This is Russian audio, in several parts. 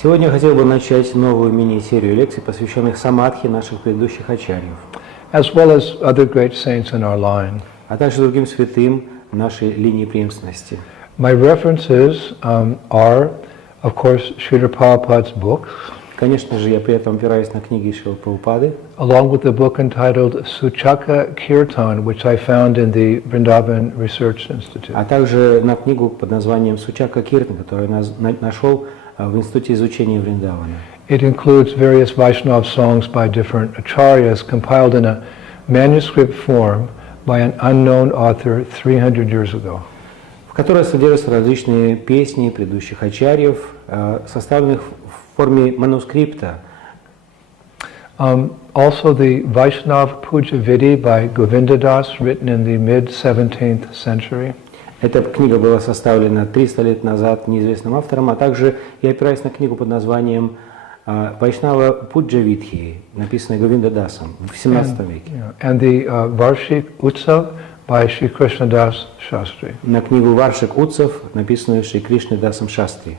Сегодня я хотел бы начать новую мини-серию лекций, посвященных самадхи наших предыдущих ачарьев, as well as other great saints in our line. а также другим святым нашей линии преемственности. My references are, of course, Шрилы Прабхупад's books, Конечно же, я при этом опираюсь на книги Шрилы Прабхупады, along with the book entitled Suchaka Kirtan, which I found in the Vrindavan Research Institute. а также на книгу под названием «Сучака Киртан», которую я нашел в Институте изучения Вриндавана. It includes various Vaishnava songs by different acharyas compiled in a manuscript form by an unknown author 300 years ago. В которой содержатся различные песни предыдущих ачарьев, составленных в форме манускрипта. Also the Vaishnava Puja Vidi by Govindadas, written in the mid-17th century. Эта книга была составлена 300 лет назад неизвестным автором, а также я опираюсь на книгу под названием «Вайшнава Пуджа Видхи», написанная Говиндадасом в 17 веке. And the Varshik Utsav by Shri Krishnadas Shastri. На книгу «Варшик Утсов», написанную Шри Кришнадасом Шастри.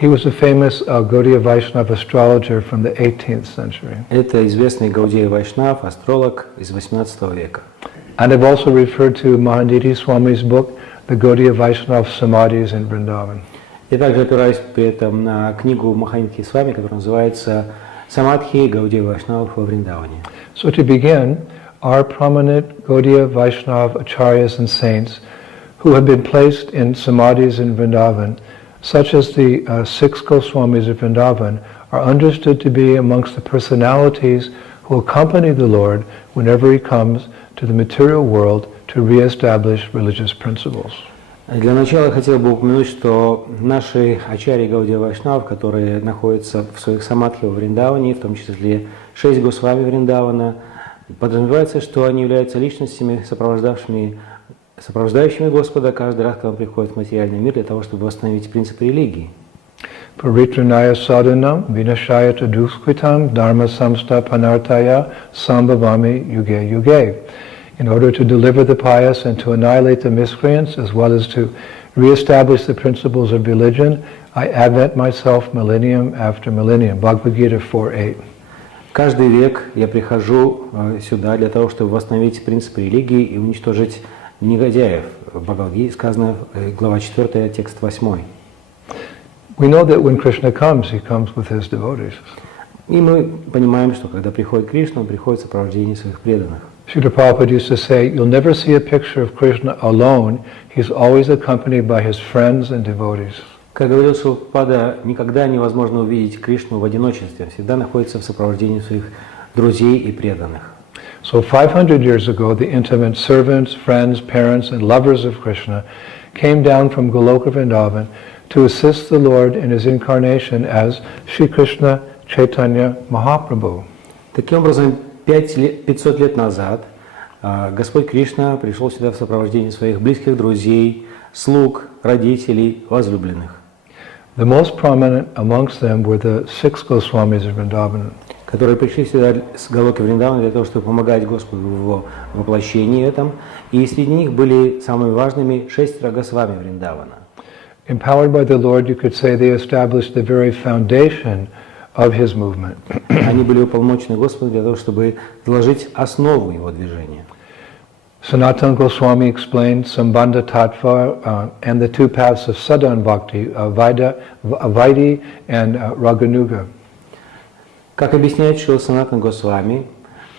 He was a famous Gaudiya Vaishnava astrologer from the 18th century. Это известный Гаудия Вайшнав, астролог из 18 века. And I've also referred to Mahanidhi Swami's book, The Gaudiya Vaishnava Samadhis in Vrindavan. Я также опираюсь при этом на книгу Махараджи Свами, которая называется «Самадхи Гаудия Вайшнавов во Вриндаване». So to begin, our prominent Gaudiya Vaishnava acharyas and saints who have been placed in samadhis in Vrindavan, such as the six Goswamis of Vrindavan, are understood to be amongst the personalities who accompany the Lord whenever he comes to the material world to re-establish religious principles. Для начала я хотел бы упомянуть, что наши ачарьи Гаудия Вайшнав, которые находятся в своих самадхи во Вриндаване, в том числе 6 Госвами Вриндавана, подразумевается, что они являются личностями, сопровождающими Господа каждый раз, когда он приходит в материальный мир для того, чтобы восстановить принципы религии. Paritranaya sadhanam vinashayata duskritam dharma samstapanartaya sambhavami yuge yuge. In order to deliver the pious and to annihilate the miscreants, as well as to re-establish the principles of religion, I advent myself millennium after millennium. Bhagavad Gita 4:8. Каждый век я прихожу сюда для того, чтобы восстановить принципы религии и уничтожить негодяев. В Бхагавад-гите сказано, глава 4, текст 8. We know that when Krishna comes, he comes with his devotees. И мы понимаем, что когда приходит Кришна, он приходит в сопровождении своих преданных. Srila Prabhupada used to say, you'll never see a picture of Krishna alone. He's always accompanied by his friends and devotees. Как говорил Шрила Прабхупада, никогда невозможно увидеть Кришну в одиночестве, он всегда находится в сопровождении своих друзей и преданных. So 500 years ago, the intimate servants, friends, parents, and lovers of Krishna came down from Goloka Vrindavan to assist the Lord in his incarnation as Shri Krishna Chaitanya Mahaprabhu. Таким образом, 500 лет назад Господь Кришна пришел сюда в сопровождении своих близких друзей, слуг, родителей, возлюбленных. The most prominent amongst them were the six Goswamis of Vrindavan. Которые пришли сюда с Галоки Вриндавана для того, чтобы помогать Господу в его воплощении этом. И среди них были самыми важными 6 Госвами Вриндавана. Empowered by the Lord, you could say they established the very foundation of his movement. Они были уполномочены Господу для того, чтобы заложить основу его движения. Sanatana Goswami explained Sambandha Tattva and the two paths of Sadhana Bhakti, Vaidhi and Raganuga. Как объясняет Шрила Санатана Госвами,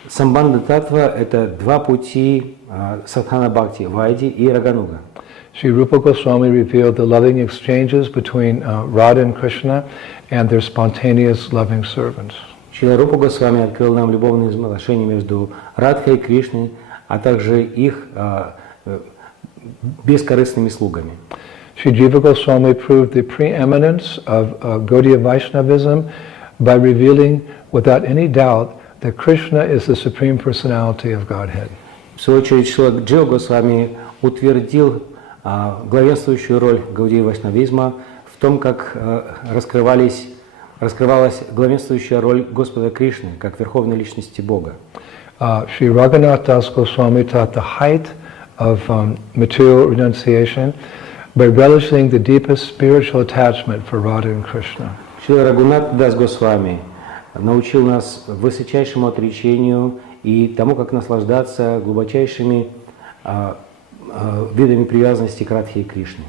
Самбандха Таттва – это два пути Садхана Бхакти, Вайди и Рагануга. Sri Rupa Goswami revealed the loving exchanges between Radha and Krishna and their spontaneous loving servants. Шрила Рупа Госвами открыл нам любовные отношения между Радхой и Кришной, а также их бескорыстными слугами. Sri Jiva Goswami proved the preeminence of Gaudiya Vaishnavism by revealing without any doubt that Krishna is the Supreme Personality of Godhead. В свою очередь, Шрила Джива Госвами утвердил главенствующую роль гаудия вайшнавизма в том, как раскрывалась главенствующая роль Господа Кришны, как Верховной Личности Бога. Sri Raghunath Das Goswami taught the height of material renunciation by relishing the deepest spiritual attachment for Radha and Krishna. Шрила Рагунат Дас Госвами научил нас высочайшему отречению и тому, как наслаждаться глубочайшими видами привязанности к Радхе и Кришне.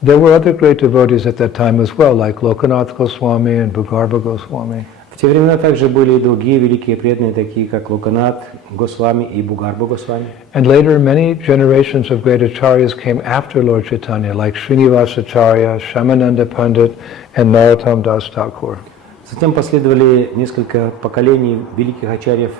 There were other great devotees at that time as well, like Lokanath Goswami and Bhugarbha Goswami. В те времена также были и другие великие преданные, такие как Локанат Госвами и Бхугарбха Госвами. And later, many generations of great acharyas came after Lord Chaitanya, like Srinivasa Acharya, Shamananda Pandit, and Narottam Das Thakur. Затем последовали несколько поколений великих ачарьев,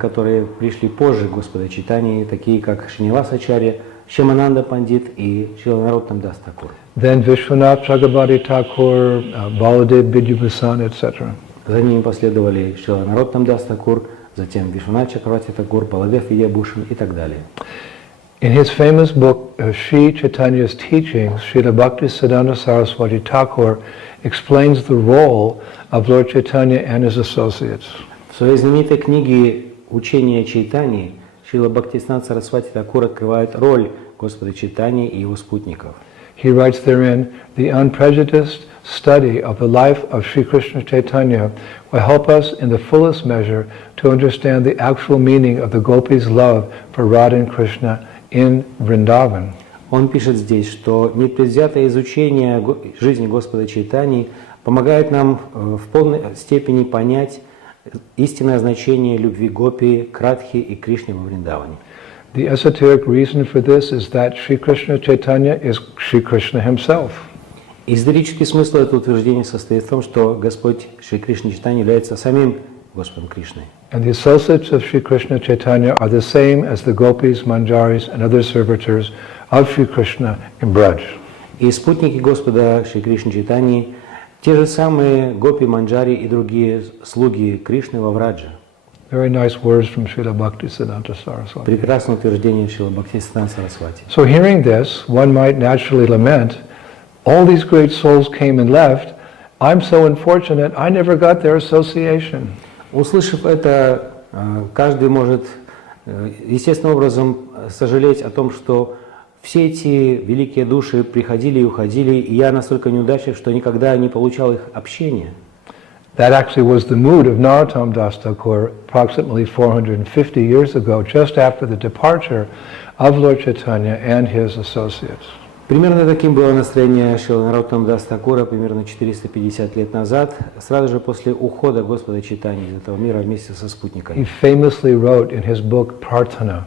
которые пришли позже Господа Чайтаньи, такие как Шриниваса Ачарья, Шьямананда Пандит и Шрила Нароттам Дас Тхакур. Then Vishwanath Chakrabarti Thakur, Baladev Vidyabhasan, etc. За ними последовали Шрила Нароттам Дас Тхакур, затем Вишванат Чакрабарти Тхакур, Баладев Видьябхушан и так далее. In his famous book, Sri Chaitanya's Teachings, Srila Bhaktisiddhanta Saraswati Thakur explains the role of Lord Chaitanya and his associates. В своей знаменитой книге «Учение Чайтаньи» Шрила Бхактисиддханта Сарасвати Тхакур открывает роль Господа Чайтаньи и его спутников. He writes therein, the unprejudiced study of the life of Sri Krishna Chaitanya will help us in the fullest measure to understand the actual meaning of the gopis' love for Radha and Krishna in Vrindavan. Он пишет здесь, что непредвзятое изучение жизни Господа Чайтаньи помогает нам в полной степени понять истинное значение любви гопи к Радхе и Кришне во Вриндаване. The esoteric reason for this is that Sri Krishna Chaitanya is Sri Krishna himself. Эзотерический смысл этого утверждения состоит в том, что Господь Шри Кришна Чайтанья является самим Господом Кришной. And the associates of Sri Krishna Chaitanya are the same as the gopis, manjaris, and other servitors of Sri Krishna in Braj. И спутники Господа Шри Кришны Чайтаньи те же самые гопи, манджари и другие слуги Кришны во Врадже. Very nice words from Srila Bhaktisiddhanta Saraswati. Прекрасное утверждение Шрила Бхактисиддханта Сарасвати. So hearing this, one might naturally lament, all these great souls came and left, I'm so unfortunate, I never got their association. Услышав это, каждый может естественным образом сожалеть о том, что все эти великие души приходили и уходили, и я настолько неудачлив, что никогда не получал их общения. That actually was the mood of Narottam Das Thakur approximately 450 years ago, just after the departure of Lord Chaitanya and his associates. Примерно таким было настроение Шрила Нароттама Дас Тхакура примерно 450 лет назад, сразу же после ухода Господа Чайтаньи из этого мира вместе со He спутниками. famously wrote in his book Prarthana,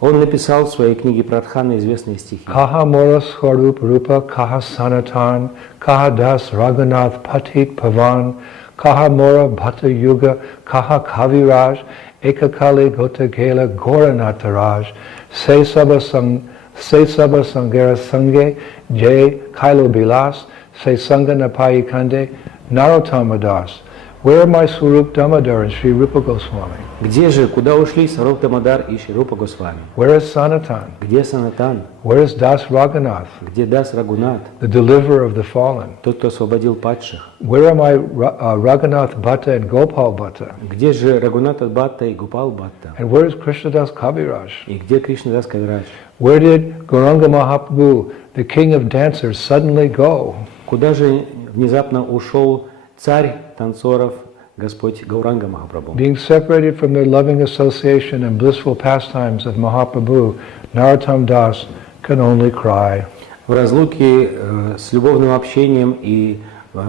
Он написал в своей книге Пратхана известные стихи. Kaha Mora Swarup Rupa Kaha Sanatan Kaha Das Raghunath Patik Pavan Kaha Mora Bhatta Yuga Kaha Kaviraj Ekakali Gota Gela Goranataraj Se Saba Sangara Sange Jay Kailo Bilas Se Sangana Pai Kande Narottama Das. Where are my Swarup Damodar and Sri Rupa Goswami? Где же, куда ушли Саруп Дамодар и Шри Рупа Госвами? Where is Sanatan? Где Санатан? Where is Das Raghunath, Где Дас Рагунат? the deliverer of the fallen? Тот, кто освободил падших? Where are my Raghunath Bhatta and Gopal Bhatta? Где же Рагунат Бхатта и Гопал Бхатта? And where is Krishnadas Kaviraj? И где Кришна Дас Кавирадж? Where did Gauranga Mahaprabhu, the king of dancers, suddenly go? Куда же внезапно ушел царь танцоров, Господь Гауранга Махапрабху? Being separated from their loving association and blissful pastimes of Mahaprabhu, Narottam Das can only cry. В разлуке с любовным общением и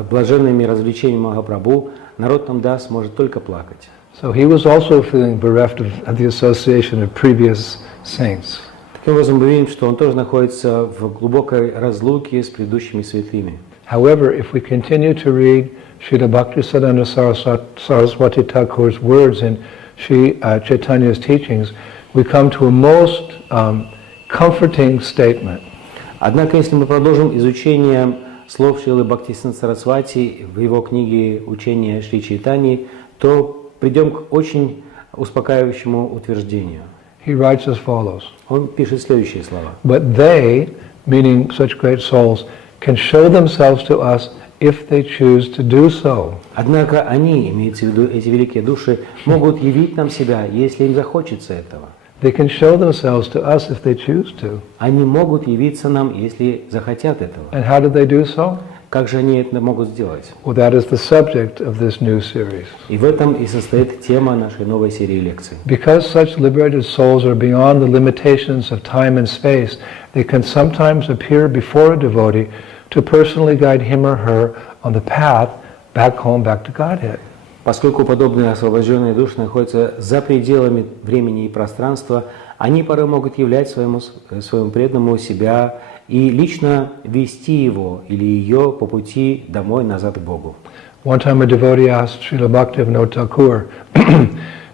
блаженными развлечениями Махапрабху Нароттам Дас может только плакать. So he was also feeling bereft of the association of previous saints. Таким образом, мы видим, что он тоже находится в глубокой разлуке с предыдущими святыми. However, if we continue to read Srila Bhaktisiddhanta Saraswati Thakur's words in Sri Chaitanya's teachings, we come to a most comforting statement. Однако, если мы продолжим изучение слов Шрилы Бхактисиддханта Сарасвати в его книге «Учение Шри Чайтаньи», то придем к очень успокаивающему утверждению. He writes as follows. Он пишет следующие слова. But they, meaning such great souls, can show themselves to us if they choose to do so. Однако они, имеется в виду эти великие души, могут явить нам себя, если им захочется этого. They can show themselves to us if they choose to. Они могут явиться нам, если захотят этого. And how do they do so? Как же они это могут сделать? Well, that is the subject of this new series. И в этом и состоит тема нашей новой серии лекций. Because such liberated souls are beyond the limitations of time and space, they can sometimes appear before a devotee to personally guide him or her on the path back home, back to Godhead. Поскольку подобные освобожденные души находятся за пределами времени и пространства, они порой могут являть своему преданному себя и лично вести его или ее по пути домой, назад к Богу. One time a devotee asked Srila Bhaktivinoda Thakur,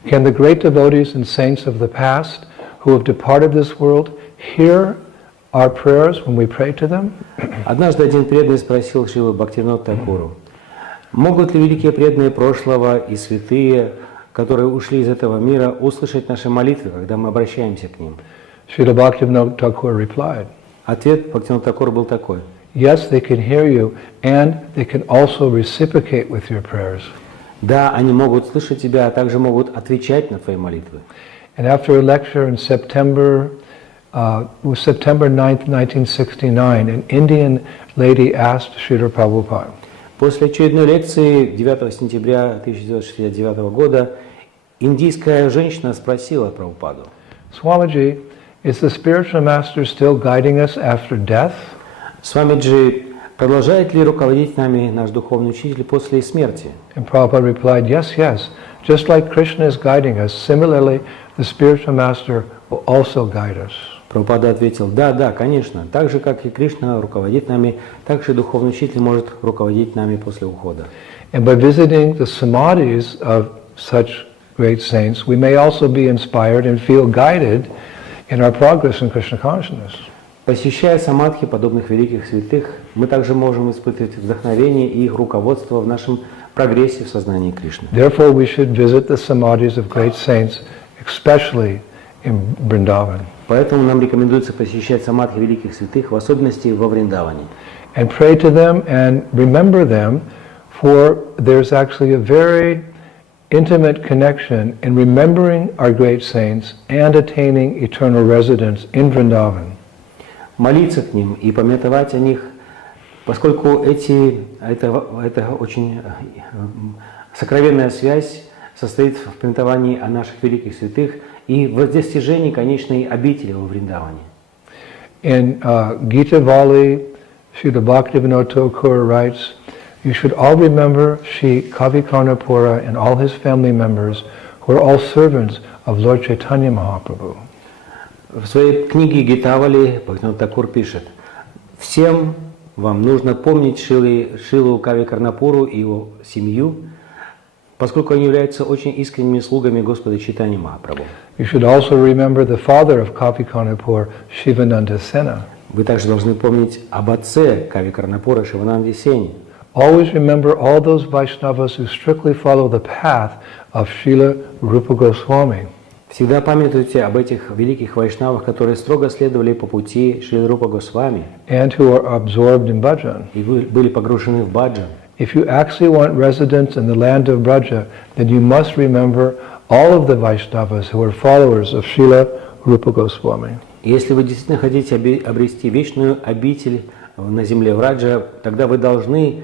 can the great devotees and saints of the past who have departed this world hear our prayers when we pray to them? Однажды один преданный спросил Шрилу Бхактивинода Тхакуру, могут ли великие преданные прошлого и святые, которые ушли из этого мира, услышать наши молитвы, когда мы обращаемся к ним? Srila Bhaktivinoda Thakur replied, Ответ Бхактивинода Тхакура был такой. yes, they can hear you, and they can also reciprocate with your prayers. Да, они могут слышать тебя, а также могут отвечать на твои молитвы. And after a lecture in September 9th, 1969, an Indian lady asked Srila Prabhupada, После очередной лекции 9 сентября 1969 года индийская женщина спросила Прабхупаду, Swamiji, is the spiritual master still guiding us after death? Свамиджи, продолжает ли руководить нами наш духовный учитель после смерти? And Prabhupada replied, yes, yes. Just like Krishna is guiding us, similarly, the spiritual master will also guide us. Прабхупада ответил, да, конечно. Так же, как и Кришна руководит нами, так же духовный учитель может руководить нами после ухода. And by visiting the samadhis of such great saints, we may also be inspired and feel guided in our progress in Krishna consciousness. Посещая самадхи подобных великих святых, мы также можем испытывать вдохновение и их руководство в нашем прогрессе в сознании Кришны. Therefore, we should visit the samadhis of great saints, especially in Vrindavan. Поэтому нам рекомендуется посещать самадхи великих святых, в особенности во Вриндаване. And pray to them and remember them, for there's actually a very intimate connection in remembering our great saints and attaining eternal residence in Vrindavan. Молиться к ним и памятовать о них, поскольку это очень сокровенная связь состоит в памятовании о наших великих святых и в достижении конечной обители во Вриндаване. In Gita Vali, Srila Bhaktivinoda Thakur writes, you should all remember Shri Kavi Karnapura and all his family members who are all servants of Lord Chaitanya Mahaprabhu. В своей книге Гитавали Бхактивинода Тхакур пишет, всем вам нужно помнить Шрилу Кави Карнапуру и его семью, поскольку они являются очень искренними слугами Господа Чайтаньи Махапрабху. You should also remember the father of Kavi Karnapur, Shivananda Sena. Вы также должны помнить об отце Кави Карнапура Шивананде Сене. Always remember all those Vaishnavas who strictly follow the path of Srila Rupa Goswami. Всегда памятуйте об этих великих вайшнавах, которые строго следовали по пути Шрилы Рупа Госвами And who are absorbed in bhajan. и были погружены в баджан. If you actually want residence in the land of Braja, then you must remember all of the Vaishnavas who are followers of Srila Rupa Goswami. И если вы действительно хотите обрести вечную обитель на земле Враджа, тогда вы должны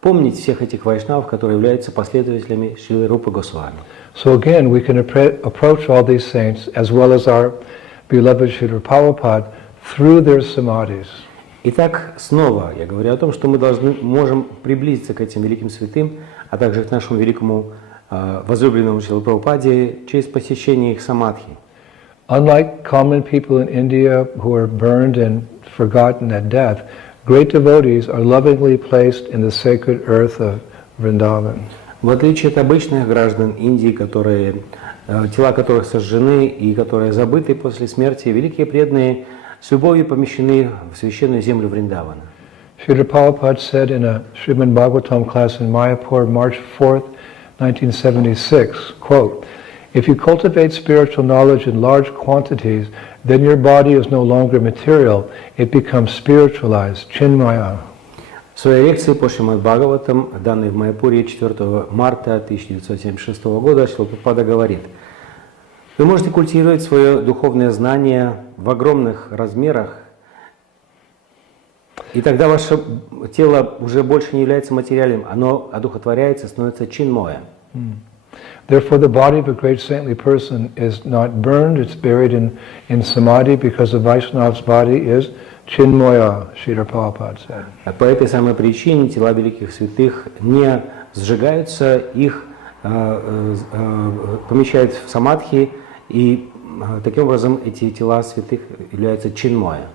помнить всех этих вайшнавов, которые являются последователями Шрилы Рупы Госвами. So again, we can approach all these saints, as well as our beloved Srila Prabhupada, through their samadhis. Итак, снова я говорю о том, что мы можем приблизиться к этим великим святым, а также к нашему великому возлюбленному Шриле Прабхупаде через посещение их самадхи. Unlike common people in India who are burned and forgotten at death, great devotees are lovingly placed in the sacred earth of Vrindavan. В отличие от обычных граждан Индии, тела которых сожжены и которые забыты после смерти, великие преданные с любовью помещены в священную землю Вриндавана. Srila Prabhupada said in a Srimad Bhagavatam class in Mayapur, March 4th, 1976, quote, if you cultivate spiritual knowledge in large quantities, then your body is no longer material, it becomes spiritualized, chinmaya. В своей лекции по Шримад Бхагаватам, данной в Майяпуре 4 марта 1976 года, Шрила Прабхупада говорит, вы можете культивировать свое духовное знание в огромных размерах, И тогда ваше тело уже больше не является материальным, оно одухотворяется, становится чинмоя. Therefore, the body of a great saintly person is not burned, it's buried in samadhi, because the Vaishnava's body is chinmoya, Srila Prabhupada said. По этой самой причине тела великих святых не сжигаются, их помещают в самадхи, и таким образом эти тела святых являются чинмоя.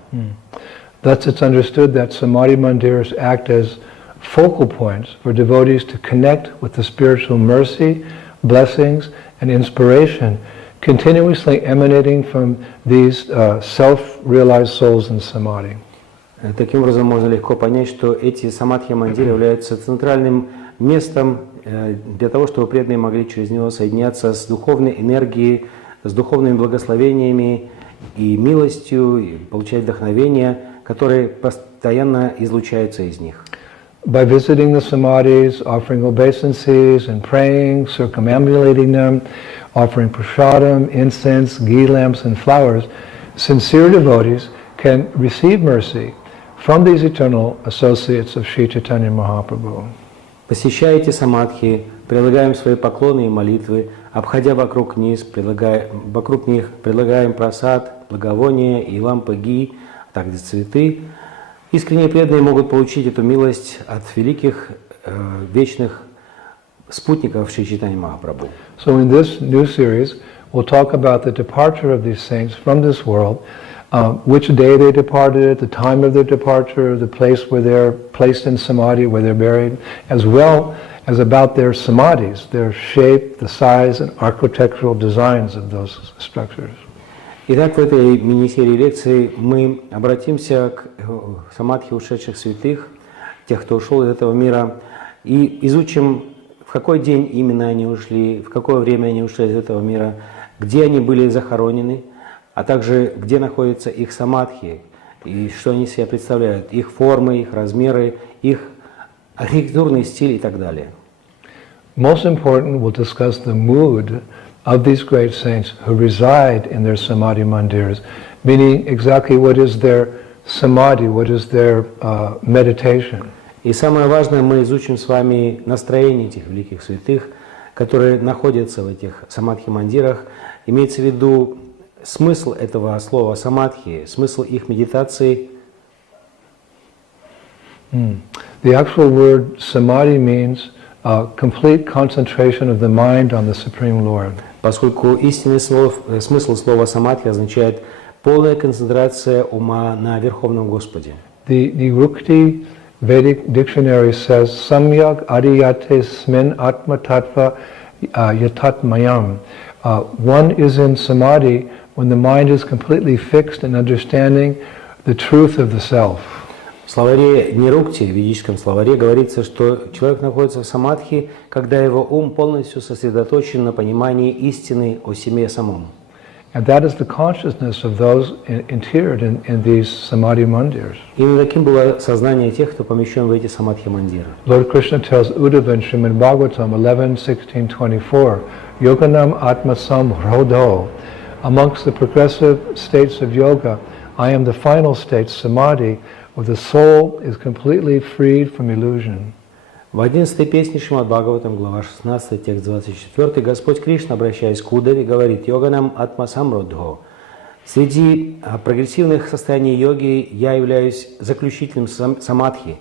Thus it's understood that samadhi mandirs act as focal points for devotees to connect with the spiritual mercy, blessings, and inspiration continuously emanating from these self-realized souls in samadhi. Таким образом можно легко понять, что эти самадхи-мандиры являются центральным местом для того, чтобы преданные могли через него соединяться с духовной энергией, с духовными благословениями и милостью, и получать вдохновение, которые постоянно излучаются из них. By visiting the samadhis, offering obeisances and praying, circumambulating them, offering prasadam, incense, ghee lamps and flowers, sincere devotees can receive mercy from these eternal associates of Sri Chaitanya Mahaprabhu. Посещаете самадхи, прилагаем свои поклоны и молитвы, обходя вокруг них предлагаем прасад, благовония и лампы ги, а также цветы. Искренние преданные могут получить эту милость от великих вечных спутников Шри Чайтаньи Махапрабху. So in this new series, we'll talk about the departure of these saints from this world, which day they departed, the time of their departure, the place where they're placed in samadhi, where they're buried, as well as about their samadhis, their shape, the size and architectural designs of those structures. Итак, в этой мини-серии лекций мы обратимся к самадхи ушедших святых, тех, кто ушел из этого мира, и изучим, в какой день именно они ушли, в какое время они ушли из этого мира, где они были захоронены, а также где находятся их самадхи, и что они себя представляют, их формы, их размеры, их архитектурный стиль и так далее. Most important, we'll discuss the mood of these great saints who reside in their samadhi mandirs, meaning exactly what is their samadhi, what is their meditation. И самое важное, мы изучим с вами настроение этих великих святых, которые находятся в этих самадхи-мандирах. Имеется в виду смысл этого слова самадхи, смысл их медитации. The actual word samadhi means complete concentration of the mind on the Supreme Lord. Поскольку истинный смысл слова самадхи означает полная концентрация ума на Верховном Господе. The Rukti Vedic dictionary says samyak adiyate smin atma tattva yatat mayam. One is in samadhi when the mind is completely fixed in understanding the truth of the self. В словаре Нирукти, в ведическом словаре, говорится, что человек находится в самадхи, когда его ум полностью сосредоточен на понимании истины о себе самом. And that is the consciousness of those interred in these samadhi mandirs. Именно таким было сознание тех, кто помещен в эти самадхи-мандиры. Lord Krishna tells Uddhava in Srimad Bhagavatam 11:16-24, Yoganam Atmasam Hrodo. Amongst the progressive states of yoga, I am the final state, samadhi, where the soul is completely freed from illusion. В 11-й песне Шримад Бхагаватам, глава 16, текст 24, Господь Кришна, обращаясь к Уддаве, говорит: «Йоганам атма самруддхо». Среди прогрессивных состояний йоги я являюсь заключительным самадхи,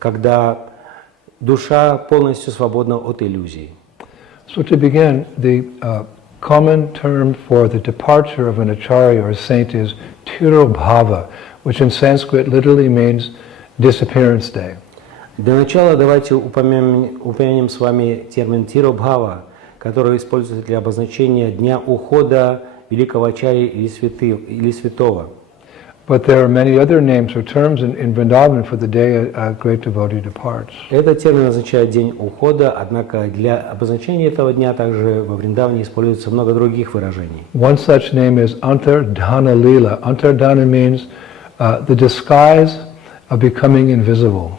когда душа полностью свободна от иллюзий. So to begin, the common term for the departure of an acharya or saint is tirobhava, which in Sanskrit literally means disappearance day. Для начала давайте упомянем с вами термин тиробхава, который используется для обозначения дня ухода великого ачарьи или святого. But there are many other names or terms in Vrindavan for the day a great devotee departs. Этот термин означает день ухода, однако для обозначения этого дня также во Вриндаване используется много других выражений. One such name is Antardhana Lila. Antardhana means the disguise of becoming invisible.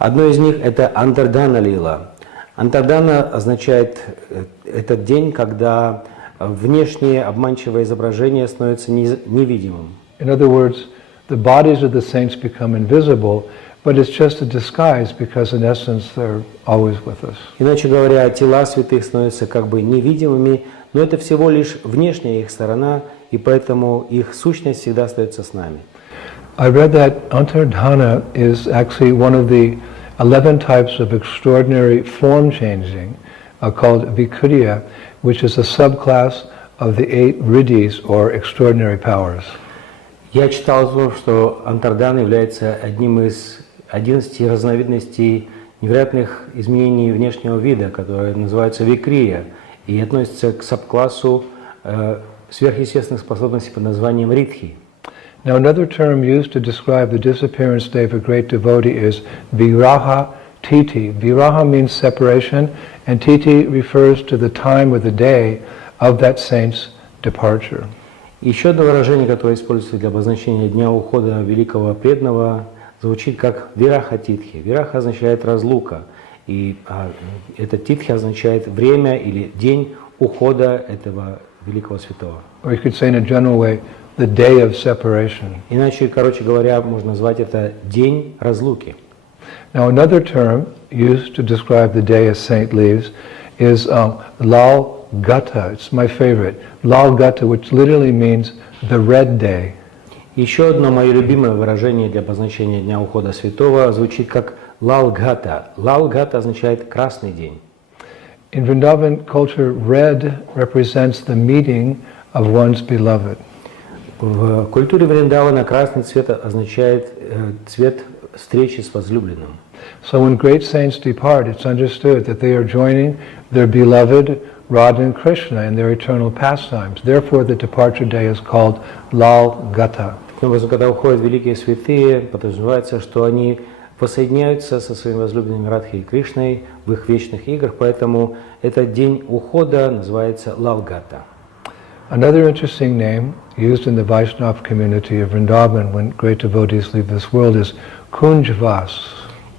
Одно из них – это Антардхана лила. Антардхана означает этот день, когда внешнее обманчивое изображение становится невидимым. In other words, the bodies of the saints become invisible but it's just a disguise because in essence they're always with us. Иначе говоря, тела святых становятся как бы невидимыми, но это всего лишь внешняя их сторона, и поэтому их сущность всегда остается с нами. I read that Antardhana is actually one of the 11 types of extraordinary form changing called Vikuriya, which is a subclass of the 8 riddhis or extraordinary powers. Я читал о том, что Антардхана является одним из 11 разновидностей невероятных изменений внешнего вида, которые называются викрия, и относятся к сабклассу сверхъестественных способностей под названием ридхи. Now another term used to describe the disappearance day of a great devotee is viraha titi. Viraha means separation, and titi refers to the time or the day of that saint's departure. Еще одно выражение, которое используется для обозначения дня ухода великого преданного, звучит как вираха титхи. Вираха означает разлука, и это титхи означает время или день ухода этого великого святого. Or you could say in a general way, the day of separation. Иначе, короче говоря, можно назвать это день разлуки. Now another term used to describe the day a saint leaves is lal gata. It's my favorite. Lal gata, which literally means the red day. Еще одно мое любимое выражение для обозначения дня ухода святого звучит как лал гата. Лал гата означает красный день. In Vrindavan culture, red represents the meeting of one's beloved. В культуре Вриндавана красный цвет означает цвет встречи с возлюбленным. So when great saints depart, it's understood that they are joining their beloved Radha and Krishna in their eternal pastimes. Therefore, the departure day is called Lal Gata. Когда уходят великие святые, подразумевается, что они воссоединяются со своими возлюбленными Радхой и Кришной в их вечных играх, поэтому этот день ухода называется Лал Гата. Another interesting name used in the Vaishnava community of Vrindavan when great devotees leave this world is Kunjvas.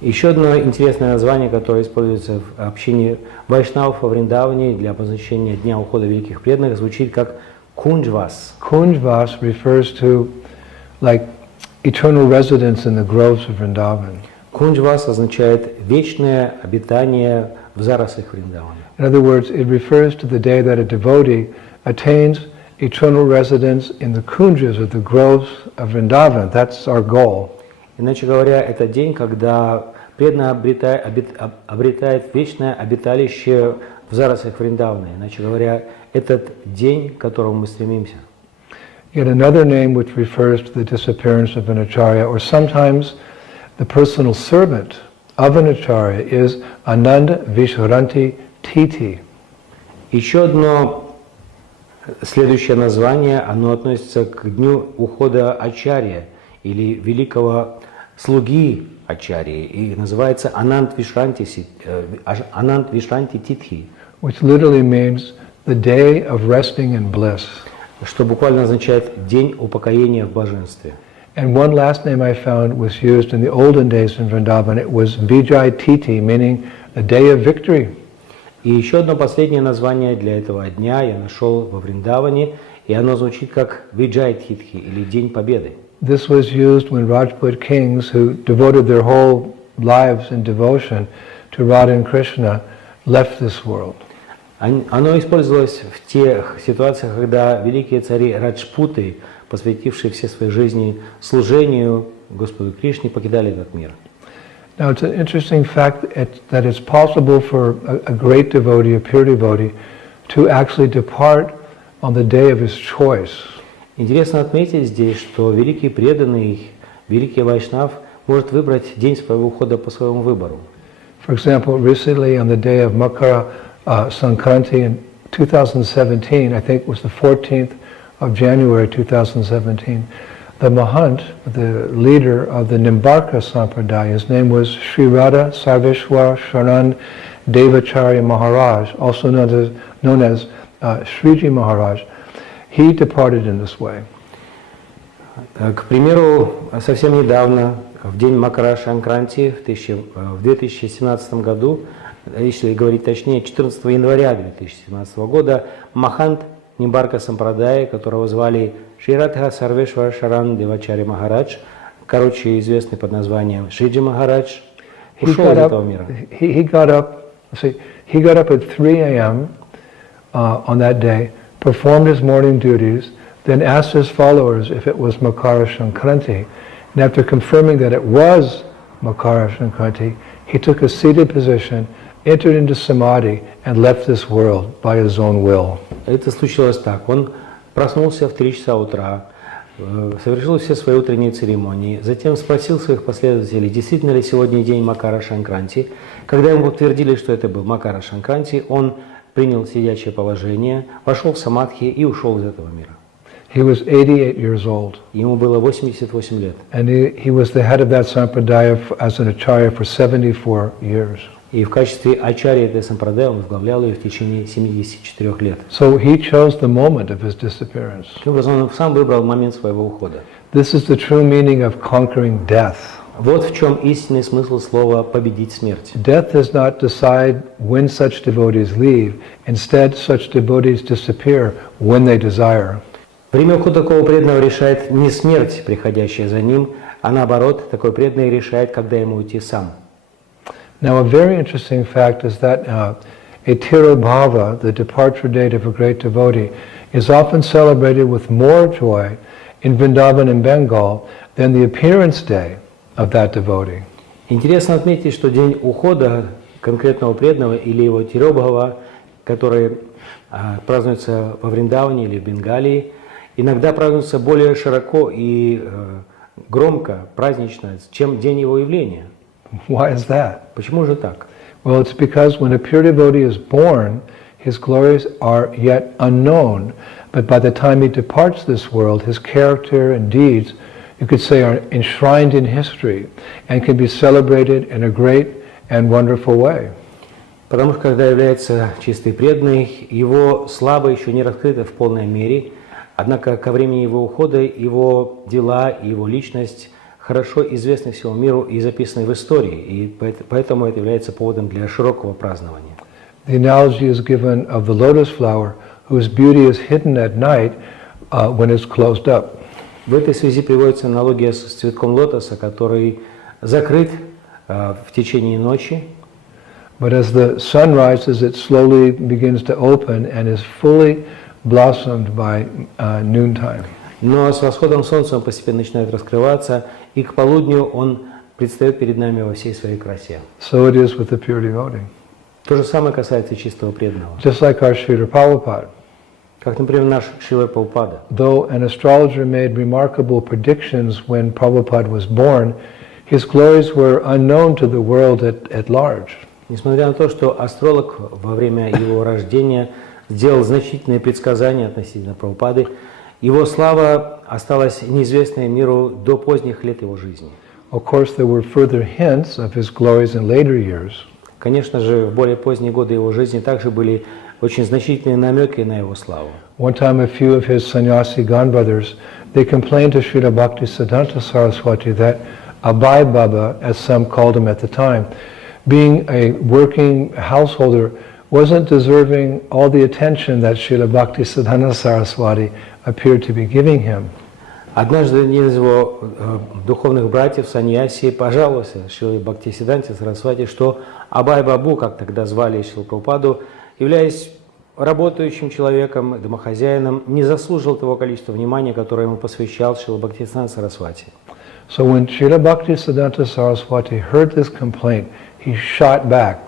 Еще одно интересное название, которое используется в общении вайшнавов во Вриндаване для обозначения дня ухода великих преданных, звучит как Kunjvas. Kunjvas refers to like eternal residence in the groves of Vrindavan. Kunjvas означает вечное обитание в зарослях Вриндавана. In other words, it refers to the day that a devotee attains eternal residence in the kunjas of the groves of Vrindavan. That's our goal. Иначе говоря, это день, когда преданный обретает вечное обиталище в зарослях Вриндавана. Иначе говоря, этот день, к которому мы стремимся. Yet another name which refers to the disappearance of an acharya, or sometimes the personal servant of an acharya, is Ananda Vishvaranti Titi. Еще одно следующее название, оно относится к дню ухода Ачарья или великого слуги Ачарьи, и называется Ананд Вишранти Титхи, Which literally means the day of resting in bliss. что буквально означает день упокоения в блаженстве. And one last name I found was used in the olden days in Vrindavan. It was Vijay Titi, meaning a day of victory. И еще одно последнее название для этого дня я нашел во Вриндаване, и оно звучит как Виджай Титхи, или День Победы. This was used when Rajput kings who devoted their whole lives in devotion to Radha and Krishna left this world. Оно использовалось в тех ситуациях, когда великие цари Раджпуты, посвятившие все свои жизни служению Господу Кришне, покидали этот мир. Now it's an interesting fact that it's possible for a great devotee, a pure devotee, to actually depart on the day of his choice. Интересно отметить здесь, что великий преданный, великий вайшнав может выбрать день своего ухода по своему выбору. For example, recently on the day of Makara Sankranti in 2017, I think it was the 14th of January 2017, the Mahant, the leader of the Nimbarka Sampradaya, his name was Sri Radha Sarveshwar Sharan Devacharya Maharaj, also known as Sriji Maharaj. He departed in this way. К примеру, совсем недавно, в день Макара Санкранти в 2017 году, если говорить точнее, 14 января 2017 года, Махант Нимбарка Сампрадая, которого звали Шри Радха Сарвешвар Шаран Девачарья Махарадж, короче известный под названием Шриджи Махарадж, ушел из этого мира. He got up at 3 a.m. On that day, performed his morning duties, then asked his followers if it was Makara Sankranti. And after confirming that it was Makara Sankranti, he took a seated position, entered into Samadhi, and left this world by his own will. Это случилось так. Он проснулся в 3 часа утра, совершил все свои утренние церемонии, затем спросил своих последователей, действительно ли сегодня день Макара Санкранти. Когда ему подтвердили, что это был Макара Санкранти, он принял сидячее положение, вошел в самадхи и ушел из этого мира. He was 88 years old. Ему было 88 лет. And he was the head of that sampradaya as an Ачарьев for 74 years. И в качестве Ачарьи этой сампрадая он возглавлял ее в течение 74 лет. So he chose the moment of his disappearance. Таким образом, он сам выбрал момент своего ухода. This is the true meaning of conquering death. Вот в чем истинный смысл слова «победить смерть». Death does not decide when such devotees leave. Instead, such devotees disappear when they desire. Время ухода такого преданного решает не смерть, приходящая за ним, а наоборот, такой преданный решает, когда ему уйти сам. Now, a very interesting fact is that a Tirobhava, the departure date of a great devotee, is often celebrated with more joy in Vrindavan and Bengal than the appearance day of that devotee. Интересно отметить, что день ухода конкретного преданного или его Тиробхава, который празднуется во Вриндаване или в Бенгалии, иногда празднуется более широко и громко, празднично, чем день его явления. Why is that? Почему же так? Well, it's because when a pure devotee is born, his glories are yet unknown. But by the time he departs this world, his character and deeds, you could say, are enshrined in history and can be celebrated in a great and wonderful way. Потому что когда является чистый преданный, его слава еще не раскрыта в полной мере, однако ко времени его ухода его дела и его личность хорошо известны всему миру и записаны в истории, и поэтому это является поводом для широкого празднования. The analogy is given of the lotus flower, whose beauty is hidden at night when it's closed up. В этой связи приводится аналогия с цветком лотоса, который закрыт в течение ночи. But as the sun rises, it slowly begins to open and is fully blossomed by noontime. Но с восходом солнца он постепенно начинает раскрываться, и к полудню он предстает перед нами во всей своей красе. So it is with the pure devotee. То же самое касается чистого преданного. Just like our Šrila Prabhupada. Как, например, наш Шрила Прабхупада. Though an astrologer made remarkable predictions when Prabhupada was born, his glories were unknown to the world at large. Несмотря на то, что астролог во время его рождения сделал значительные предсказания относительно Прабхупады, его слава осталась неизвестной миру до поздних лет его жизни. Of course, there were further hints of his glories in later years. Конечно же, в более поздние годы его жизни также были очень значительные намеки на его славу. One time, a few of his sannyasi godbrothers, they complained to Srila Bhaktisiddhanta Saraswati that Abai Baba, as some called him at the time, being a working householder, wasn't deserving all the attention that Srila Bhaktisiddhanta Saraswati appeared to be giving him. Однажды один из его духовных братьев, саньяси, пожаловался Шриле Бхактисидданте Сарасвати, что Абай Бабу, как тогда звали Шрилу Прабхупаду, являясь работающим человеком, домохозяином, не заслужил того количества внимания, которое ему посвящал Шрила Бхактисидданта Сарасвати. So when Srila Bhaktisiddhanta Saraswati heard this complaint, he shot back,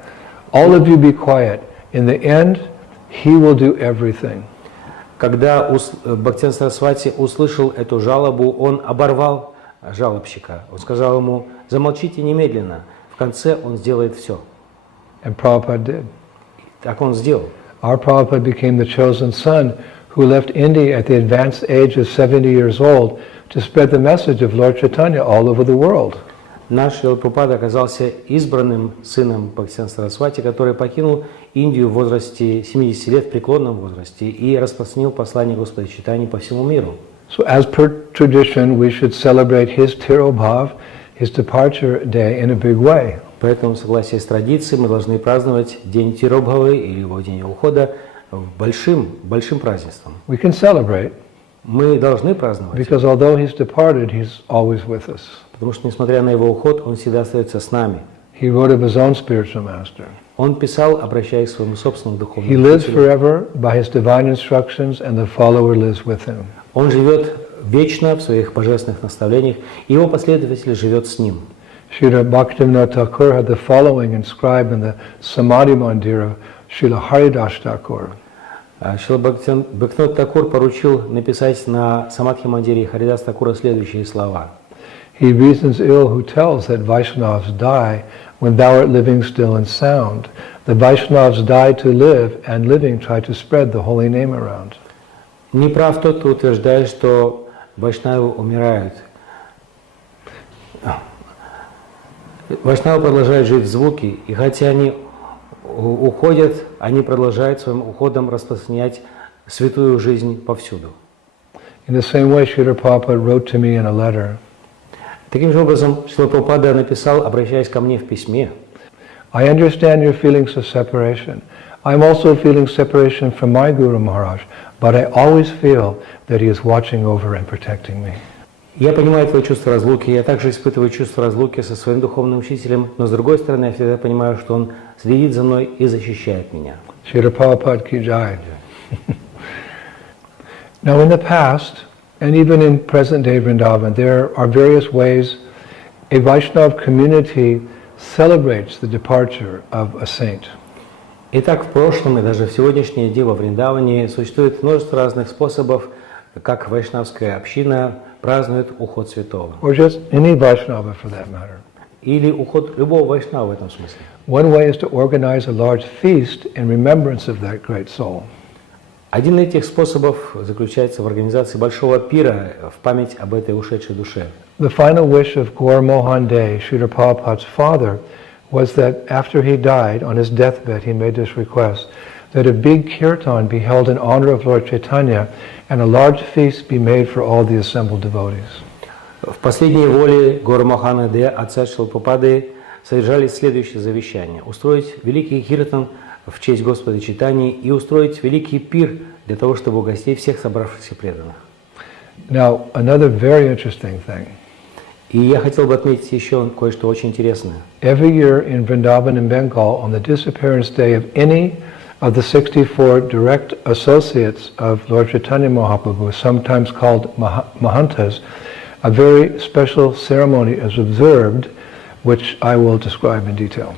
"All of you be quiet. In the end, he will do everything." Когда Бхактисидданта Сарасвати услышал эту жалобу, он оборвал жалобщика. Он сказал ему: замолчите немедленно, в конце он сделает все. And Prabhupada did. Так он сделал. Our Prabhupada became the chosen son who left India at the advanced age of 70 years old to spread the message of Lord Chaitanya all over the world. Наш Шрила Прабхупада оказался избранным сыном Бхактисидданта Сарасвати, который покинул Индию в возрасте 70 лет, в преклонном возрасте, и распространил послание Господа Чайтаньи по всему миру. So as per tradition, we should celebrate his Tirobhav, his departure day, in a big way. Поэтому, в согласии с традицией, мы должны праздновать День Тиробхавы или его День ухода большим празднеством. We can celebrate. Мы должны праздновать. Because although he's departed, he's always with us. потому что, несмотря на его уход, он всегда остается с нами. He wrote of his own spiritual master. Он писал, обращаясь к своему собственному He духовному lives учителю. forever by his divine instructions, and the follower lives with him. Он живет вечно в своих божественных наставлениях, и его последователь живет с ним. Srila Bhaktivinoda Thakur had the following inscribed in the Samadhi Mandira, Srila Haridas Thakur. Шрила Бхактивинода Такур поручил написать на Самадхи Мандире Харидас Такура следующие слова. He reasons ill who tells that Vaishnavas die when thou art living still and sound. The Vaishnavas die to live, and living try to spread the holy name around. Не прав тот, кто утверждает, что вайшнавы умирают. Вайшнавы продолжают жить в звуке, и хотя они уходят, они продолжают своим уходом распространять святую жизнь повсюду. In the same way, Srila Prabhupada wrote to me in a letter, Таким же образом, Шрила Прабхупада написал, обращаясь ко мне в письме: I understand your feelings of separation. I'm also feeling separation from my Guru Maharaj, but I always feel that he is watching over and protecting me. Я понимаю твое чувство разлуки, я также испытываю чувство разлуки со своим духовным учителем, но с другой стороны, я всегда понимаю, что он следит за мной и защищает меня. Srila Prabhupada ki jai. Now in the past, and even in present-day Vrindavan, there are various ways a Vaishnava community celebrates the departure of a saint. Итак, в прошлом и даже в сегодняшние дни во Вриндаване существует множество разных способов, как вайшнавская община празднует уход святого. Or just any Vaishnava for that matter. Или уход любого вайшнава в этом смысле. One way is to organize a large feast in remembrance of that great soul. Один из этих способов заключается в организации большого пира в память об этой ушедшей душе. The final wish of Gaur Mohan Dey, Srila Prabhupada's father, was that after he died, on his deathbed, he made this request, that a big kirtan be held in honor of Lord Chaitanya and a large feast be made for all the assembled devotees. В последней воле Гуру Махараджа Де, отца Шрилы Прабхупады, содержались следующие завещания: устроить великий киртан в честь Господа Чайтаньи и устроить великий пир для того, чтобы угостить всех собравшихся преданных. Now, another very interesting thing. И я хотел бы отметить еще кое-что очень интересное. Every year in Vrindavan in Bengal, on the disappearance day of any of the 64 direct associates of Lord Chaitanya Mahaprabhu, sometimes called Mahantas, a very special ceremony is observed, which I will describe in detail.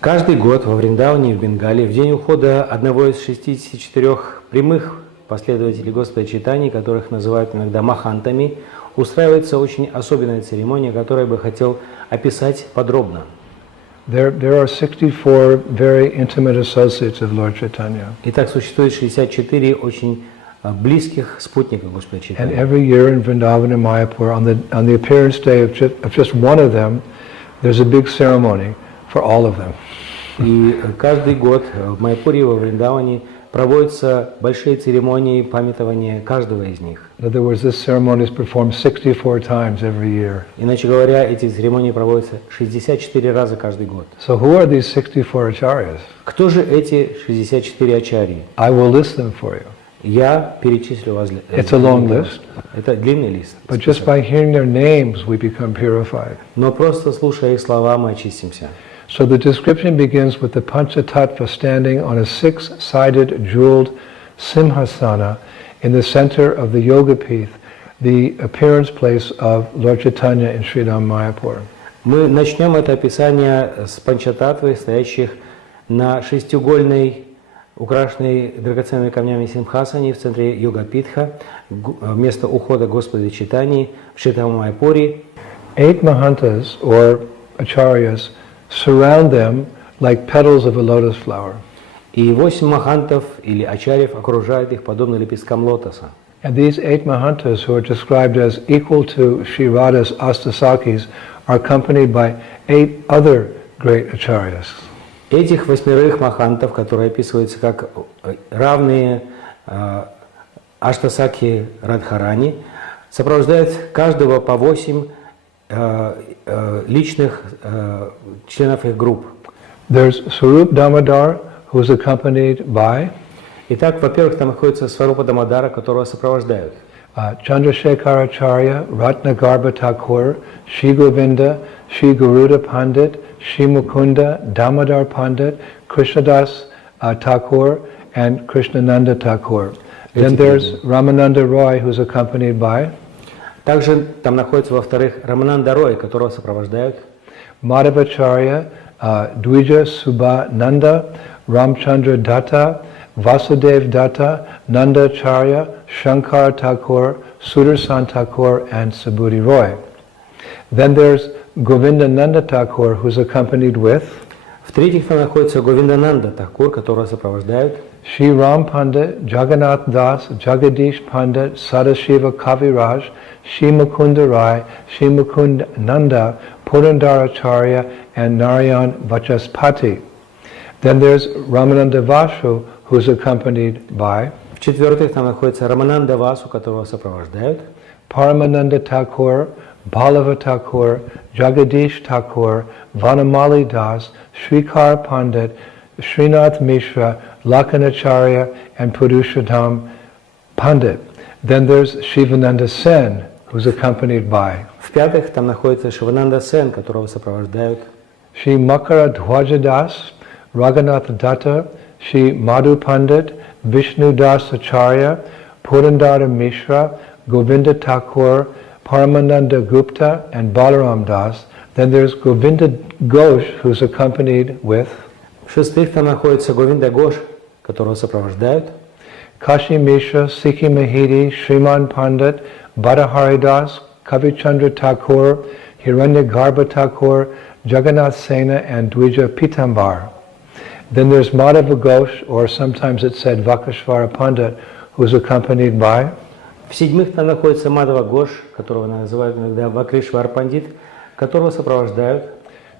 Каждый год во Вриндаване в Бенгале в день ухода одного из 64 прямых последователей Господа Чайтаньи, которых называют иногда махантами, устраивается очень особенная церемония, которую я бы хотел описать подробно. There are 64 very intimate associates of Lord Chaitanya. Итак, существует 64 очень близких спутника Господа And Чайтаньи. every year in Vrindavan and Mayapur, on the appearance day of just one of them, there's a big ceremony for all of them. И каждый год в Майяпуре и во Вриндаване проводятся большие церемонии памятования каждого из них. In other words, this ceremony is performed 64 times every year. Иначе говоря, эти церемонии проводятся 64 раза каждый год. So who are these 64 acharyas? Кто же эти 64 ачарьи? I will list them for you. Я перечислю вас. It's a long list. Это длинный лист. But just by hearing their names, we become purified. Но просто слушая их слова, мы очистимся. So the description begins with the Panchatattva standing on a six-sided jeweled simhasana in the center of the Yogapith, the appearance place of Lord Chaitanya in Sridham Mayapur. Мы начнем это описание с панчататвы, стоящих на шестиугольной, украшенной драгоценными камнями симхасане в центре Йогапитха, место ухода Господа Чайтаньи в Шридхам Майяпуре. 8 Mahantas, or acharyas, surround them like petals of a lotus flower. И 8 махантов или ачарьев окружают их подобно лепесткам лотоса. And these 8 Mahantas, who are described as equal to Sri Radha's Astasakis, are accompanied by 8 other great acharyas. Этих 8 махантов, которые описываются как равные Аштасаки Радхарани, сопровождают каждого по 8 личных членов их групп. There's Swarup Damodar, who is accompanied by Итак, во-первых, там находится Сварупа Дамодара, которого сопровождают. Chandrasekhar Acharya, Ratnagarbha Thakur, Shri Govinda, Shri Garuda Pandit, Shri Mukunda, Damodar Pandit, Krishnadas Thakur, and Krishnananda Thakur. Then there's Ramananda Roy, who's accompanied by Также там находится, во-вторых, Рамананда Рой, которого сопровождают Madhavacharya, Dwija Subhananda, Ramchandra Datta, Vasudev Datta, Nandacharya, Shankar Thakur, Sudarsan Thakur, and Subhuti Roy. Then there's Govinda Nanda Thakur, who's accompanied with В-третьих, там находится Говиндананда Такур, которого сопровождают Shri Ram Pandit, Jagannath Das, Jagadish Pandit, Sadashiva Kaviraj, Shri Mukunda Rai, Shri Mukunda Nanda, Purandaracharya, and Narayan Vachaspati. Then there's Ramananda Vasu, who's accompanied by В-четвертых, там находится Рамананда Васу, которого сопровождают Paramananda Thakur, Ballava Thakur, Jagadish Thakur, Vanamali Das, Srikar Pandit, Srinath Mishra, Lakanacharya, and Purushottam Pandit. Then there's Shivananda Sen, who's accompanied by В-пятых, там находится Шивананда Сен, которого сопровождают Shri Makara Dhwajadas, Raghunath Datta, Shri Madhu Pandit, Vishnu Das Acharya, Purandara Mishra, Govinda Thakur, Paramananda Gupta, and Balaram Das. Then there's Govinda Ghosh, who's accompanied with В-шестых, там находится Говинда Гош, которого сопровождают Kashi Mishra, Sikhi Mahidi, Shriman Pandit, Badahari Das, Kavichandra Thakur, Hiranya Garbha Thakur, Jagannath Sena, and Dwija Pitambar. Then there's Madhava Ghosh, or sometimes it's said Vakashvara Pandit, who's accompanied by В-седьмых, там находится Мадхава Гош, которого называют иногда Вакришвар Пандит, которого сопровождают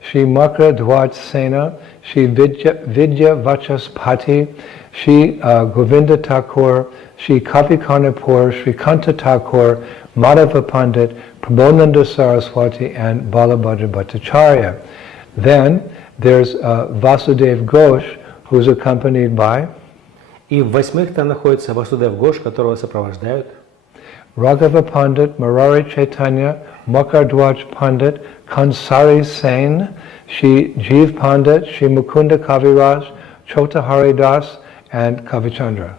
Shri Makra Dhwaj Sena, Shri Vidya Vachaspati, Shri Govinda Thakur, Shri Kavikarnapur, Shri Kanta Thakur, Madhava Pandit, Prabodhananda Saraswati, and Balabhadra Bhattacharya. Then there's Vasudev Ghosh, who's accompanied by И в-восьмых, там находится Васудев Гош, которого сопровождают Raghava Pandit, Marari Chaitanya, Makardwaj Pandit, Kansari Sen, Shri Jeev Pandit, Shri Mukunda Kaviraj, Chota Haridas, and Kavichandra.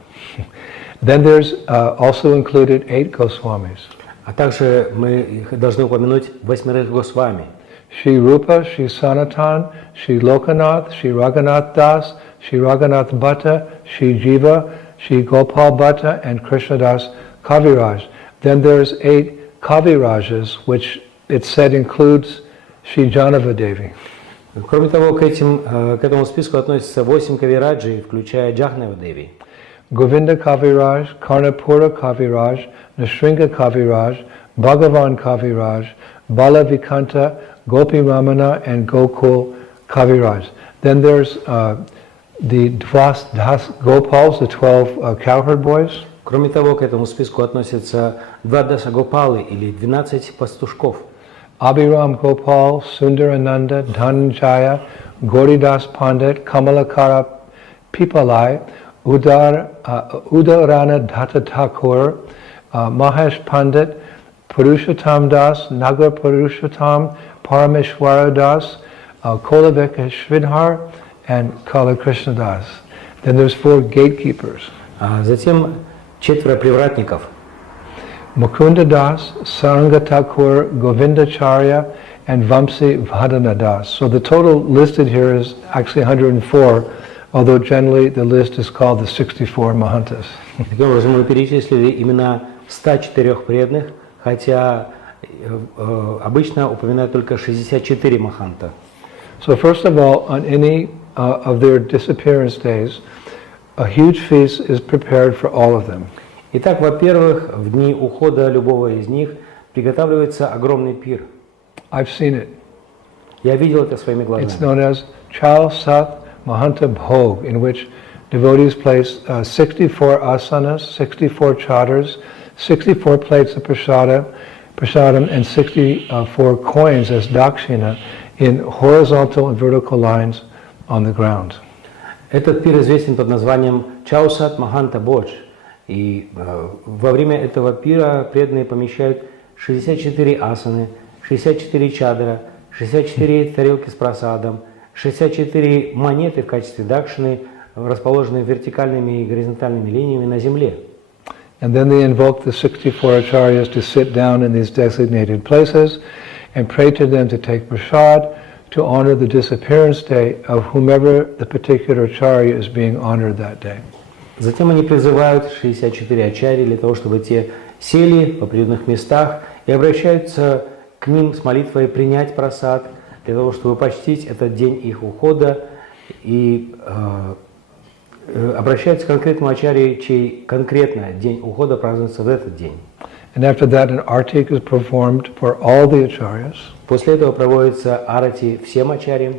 Then there's also included 8 Goswamis. А также мы должны упомянуть 8 Госвами. Shri Rupa, Shri Sanatan, Shri Lokanath, Shri Raghunath Das, Shri Raghunath Bhatta, Shri Jiva, Shri Gopal Bhatta, and Krishnadas Kaviraj. Then there's 8 Kavirajas, which it said includes Shri Janava Devi. Кроме того, к этому списку относятся 8 кавираджей, включая Джахнава Деви. Govinda Kaviraj, Karnapura Kaviraj, Nashringa Kaviraj, Bhagavan Kaviraj, Bala Vikanta, Gopi Ramana, and Gokul Kaviraj. Then there's the Das Gopals, the 12 cowherd boys. Кроме того, к этому списку относятся 2 Даса Гопалы или 12 пастушков. Abhiram Gopal, Sundarananda, Dhananjaya, Goridas Pandit, Kamalakara Pipalai, Udarana Datta Thakur, Mahesh Pandit, Purushottam Das, Nagar Purushottam, Parameshwara Das, Kolaveka Shridhar, and Kala Krishna Das. Then there's 4 gatekeepers. Затем 4 привратников. Mukunda Das, Saranga Thakur, Govindacharya, and Vamsi Vadana Das. So the total listed here is actually 104, although generally the list is called the 64 Mahantas. Таким образом, мы перечислили имена 104 преданных, хотя обычно упоминают только 64 Маханта. So first of all, on any of their disappearance days, a huge feast is prepared for all of them. Итак, во-первых, в дни ухода любого из них приготавливается огромный пир. I've seen it. Я видел это своими It's глазами. known as Chal Sat Mahanta Bhog, in which devotees place 64 asanas, 64 chadars, 64 plates of prasadam, and 64 coins as dakshina in horizontal and vertical lines on the ground. Этот пир известен под названием Чаусат Маханта Бодж. И во время этого пира преданные помещают 64 асаны, 64 чадра, 64 тарелки с прасадом, 64 монеты в качестве дакшины, расположенные вертикальными и горизонтальными линиями на земле. And then they invoke the 64 acharyas to sit down in these designated places and pray to them to take prasad to honor the disappearance day of whomever the particular acharya is being honored that day. Затем они призывают 64 ачарьи для того, чтобы те сели в определенных местах и обращаются к ним с молитвой принять прасад, для того, чтобы почтить этот день их ухода, и обращаются к конкретному ачарье, чей конкретно день ухода празднуется в этот день. And after that, an artik is performed for all the acharyas. После этого проводится арати всем ачарьям.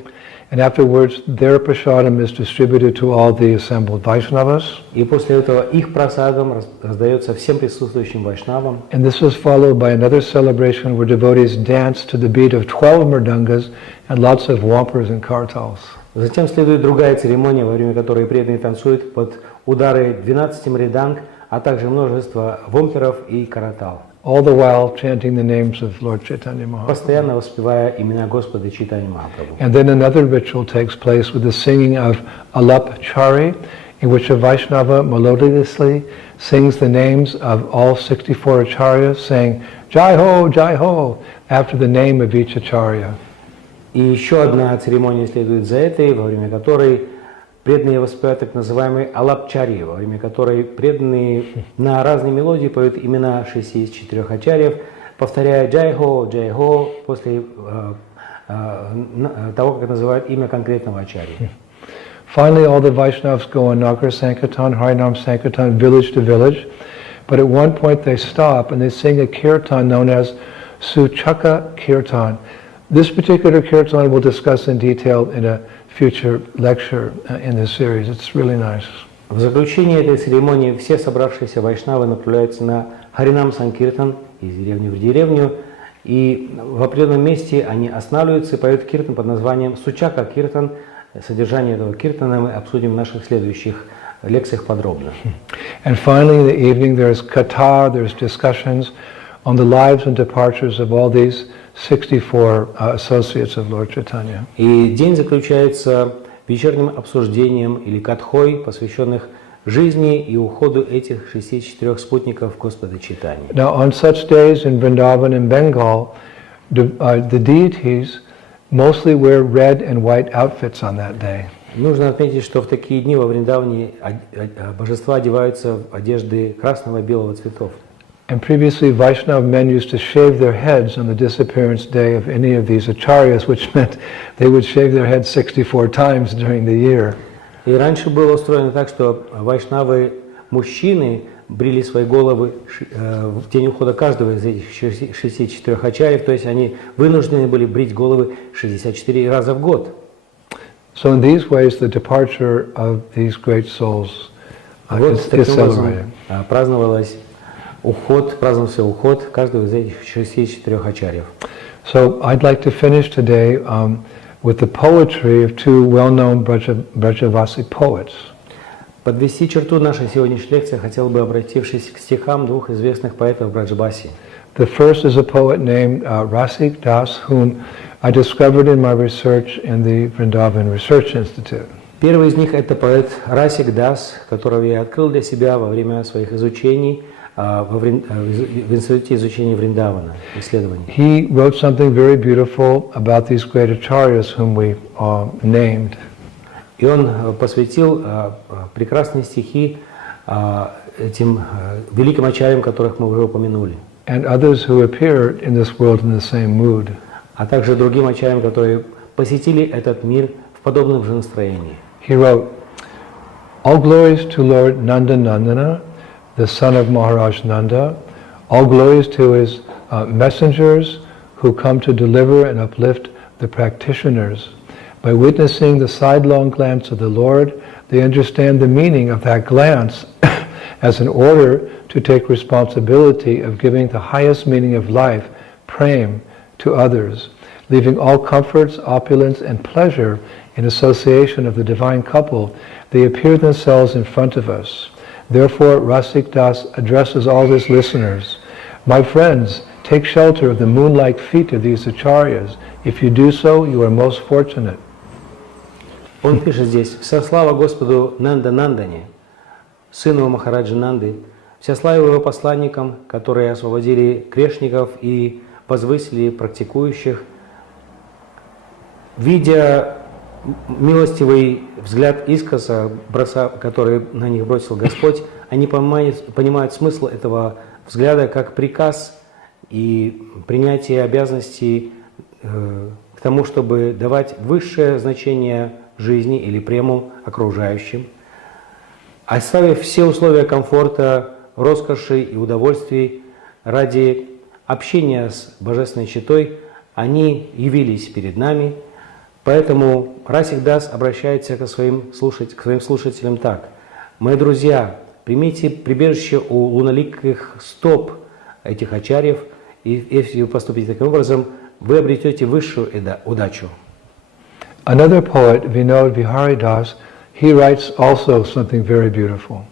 And afterwards, their prasadam is distributed to all the assembled Vaishnavas. И после этого их прасадом раздается всем присутствующим вайшнавам. And this is followed by another celebration where devotees dance to the beat of 12 mridangas and lots of wampers and kartals. Затем следует другая церемония, во время которой преданные танцуют под удары 12 мриданг, а также множество вомперов и каратал. All the while chanting the names of Lord Chaitanya Mahaprabhu. Постоянно воспевая имена Господа Чайтаньи Махапрабху. And then another ritual takes place with the singing of Alap Chari, in which a Vaishnava melodiously sings the names of all 64 acharyas, saying Jai Ho, after the name of each acharya. И еще одна церемония следует за этой, во время которой преданные воспевают так называемый алапчари, во время которой преданные на разные мелодии поют имена 64 ачарьев, повторяя джай-хо, после того, как называют имя конкретного ачарьи. Finally, all the Vaishnavas go on Nagar Sankirtan, Harinam Sankirtan, village to village, but at one point they stop and they sing a kirtan known as Suchaka Kirtan. This particular kirtan we'll discuss in detail in a future lecture in this series. It's really nice. В заключение этой церемонии все собравшиеся вайшнавы направляются на Харинам Санкиртан из деревни в деревню, и в определенном месте они останавливаются и поют киртан под названием Сучака Киртан. Содержание этого киртана мы обсудим в наших следующих лекциях подробно. And finally, in the evening, there's katha, there's discussions on the lives and departures of all these 64 associates of Lord Chaitanya. И день заключается вечерним обсуждением или катхой, посвященных жизни и уходу этих 64 спутников Господа Чайтаньи. Now, on such days in Vrindavan and Bengal, the deities mostly wear red and white outfits on that day. Нужно отметить, что в такие дни во Вриндаване божества одеваются в одежды красного и белого цветов. And previously, Vaishnava men used to shave their heads on the disappearance day of any of these acharyas, which meant they would shave their heads 64 times during the year. И раньше было устроено так, что вайшнавы, мужчины, брили свои головы в день ухода каждого из этих 64 ачарьев, то есть они вынуждены были брить головы 64 раза в год. So in these ways, the departure of these great souls is celebrated. Праздновался уход каждого из этих 64 ачарьев. So I'd like to finish today with the poetry of two well-known Brajavasi poets. Подвести черту нашей сегодняшней лекции хотел бы, обратившись к стихам двух известных поэтов Браджбаси. The first is a poet named Rasik Das, whom I discovered in my research in the Vrindavan Research Institute. Первый из них это поэт Расик Дас, которого я открыл для себя во время своих изучений в Институте изучения Вриндавана, исследований. He wrote something very beautiful about these great acharyas whom we named. И он посвятил прекрасные стихи этим великим ачарьям, которых мы уже упомянули. And others who appeared in this world in the same mood. А также другим ачарьям, которые посетили этот мир в подобном же настроении. He wrote, "All glories to Lord Nanda Nandana, the son of Maharaj Nanda. All glories to his messengers who come to deliver and uplift the practitioners. By witnessing the sidelong glance of the Lord, they understand the meaning of that glance as an order to take responsibility of giving the highest meaning of life, prem, to others, leaving all comforts, opulence, and pleasure in association of the divine couple. They appear themselves in front of us. Therefore, Rasik Das addresses all his listeners. My friends, take shelter of the moon-like feet of these acharyas. If you do so, you are most fortunate. Он пишет здесь: «Вся слава Господу Нанда Нандане, сыну Махараджи Нанды, вся слава его посланникам, которые освободили грешников и возвысили практикующих. Видя милостивый взгляд искоса, который на них бросил Господь, они понимают смысл этого взгляда как приказ и принятие обязанностей к тому, чтобы давать высшее значение жизни или прему окружающим. Оставив все условия комфорта, роскоши и удовольствий ради общения с Божественной Читой, они явились перед нами». Поэтому Расик Дас обращается к своим слушателям так: «Мои друзья, примите прибежище у луноликих стоп этих ачарьев, и если вы поступите таким образом, вы обретете высшую удачу». Another poet, Vinod Vihari Das, he writes also something very beautiful.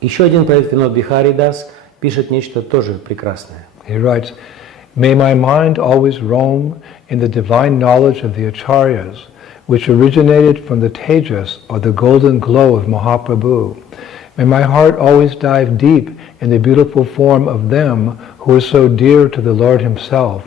Еще один поэт, Винод Бихари Дас, пишет нечто тоже прекрасное. He writes, "May my mind always roam in the divine knowledge of the acharyas, which originated from the tejas or the golden glow of Mahaprabhu. May my heart always dive deep in the beautiful form of them who are so dear to the Lord Himself.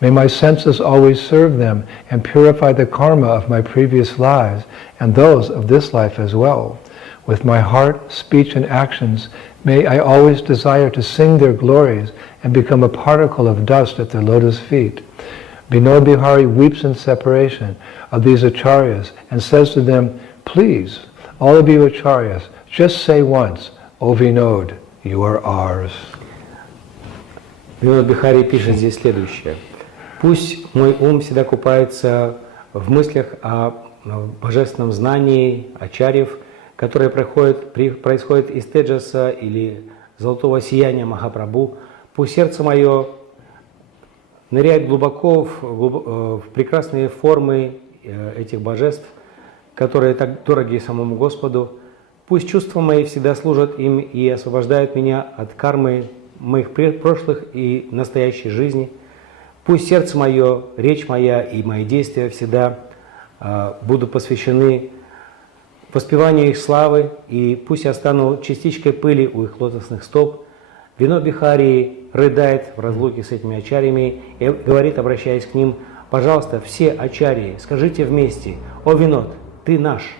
May my senses always serve them and purify the karma of my previous lives and those of this life as well. With my heart, speech, and actions, may I always desire to sing their glories and become a particle of dust at their lotus feet." Vinod Bihari weeps in separation of these acharyas and says to them, "Please, all of you acharyas, just say once, 'O Vinod, you are ours.'" Винод Бихари пишет здесь следующее: «Пусть мой ум всегда купается в мыслях о божественном знании ачарьев, которое происходит из теджаса или золотого сияния Махапрабху. Пусть сердце мое ныряет глубоко в прекрасные формы этих божеств, которые так дороги самому Господу. Пусть чувства мои всегда служат им и освобождают меня от кармы моих прошлых и настоящей жизни. Пусть сердце мое, речь моя и мои действия всегда будут посвящены воспеванию их славы, и пусть я стану частичкой пыли у их лотосных стоп». Винод Бихари рыдает в разлуке с этими ачарьями и говорит, обращаясь к ним: «Пожалуйста, все ачарьи, скажите вместе: 'О Винод, ты наш'».